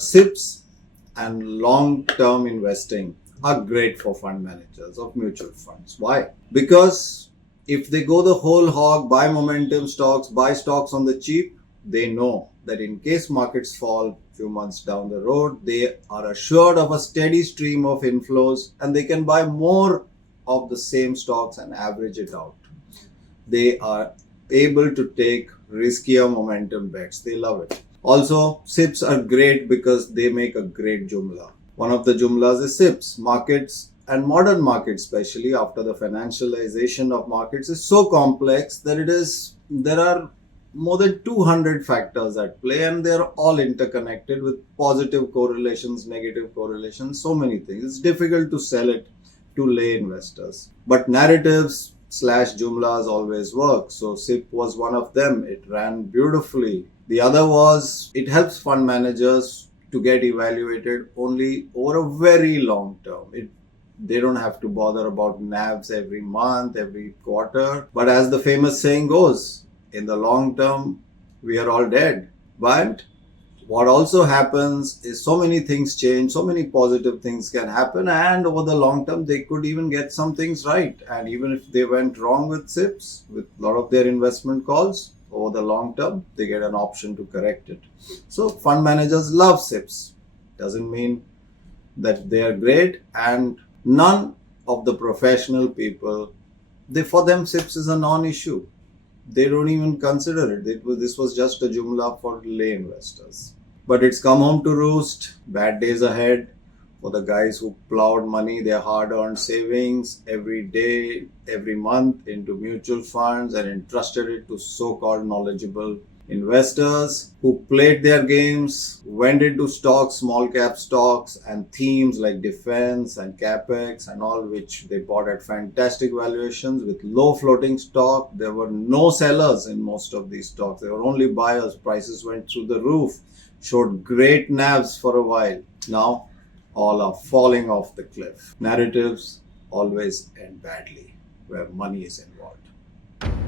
SIPs and long-term investing are great for fund managers of mutual funds. Why? Because if they go the whole hog, buy momentum stocks, buy stocks on the cheap, they know that in case markets fall few months down the road, they are assured of a steady stream of inflows and they can buy more of the same stocks and average it out. They are able to take riskier momentum bets. They love it. Also, SIPs are great because they make a great jumla. One of the jumlas is SIPs. Markets and modern markets, especially after the financialization of markets, is so complex that there are more than 200 factors at play and they're all interconnected with positive correlations, negative correlations, so many things. It's difficult to sell it to lay investors. But narratives slash jumlas always work. So SIP was one of them. It ran beautifully. The other was it helps fund managers to get evaluated only over a very long term. They don't have to bother about NAVs every month, every quarter. But as the famous saying goes, in the long term, we are all dead. But what also happens is so many things change, so many positive things can happen, and over the long term, they could even get some things right. And even if they went wrong with SIPs, with a lot of their investment calls, over the long term, they get an option to correct it. So fund managers love SIPs. Doesn't mean that they are great, and none of the professional people, for them SIPs is a non-issue. They don't even consider it. This was just a jumla for lay investors. But it's come home to roost. Bad days ahead for the guys who plowed money, their hard-earned savings every day, every month into mutual funds and entrusted it to so-called knowledgeable investors who played their games, went into stocks, small cap stocks and themes like defense and capex and all, which they bought at fantastic valuations with low floating stock. There were no sellers in most of these stocks. There were only buyers. Prices went through the roof, showed great NAVs for a while. Now all are falling off the cliff. Narratives always end badly where money is involved.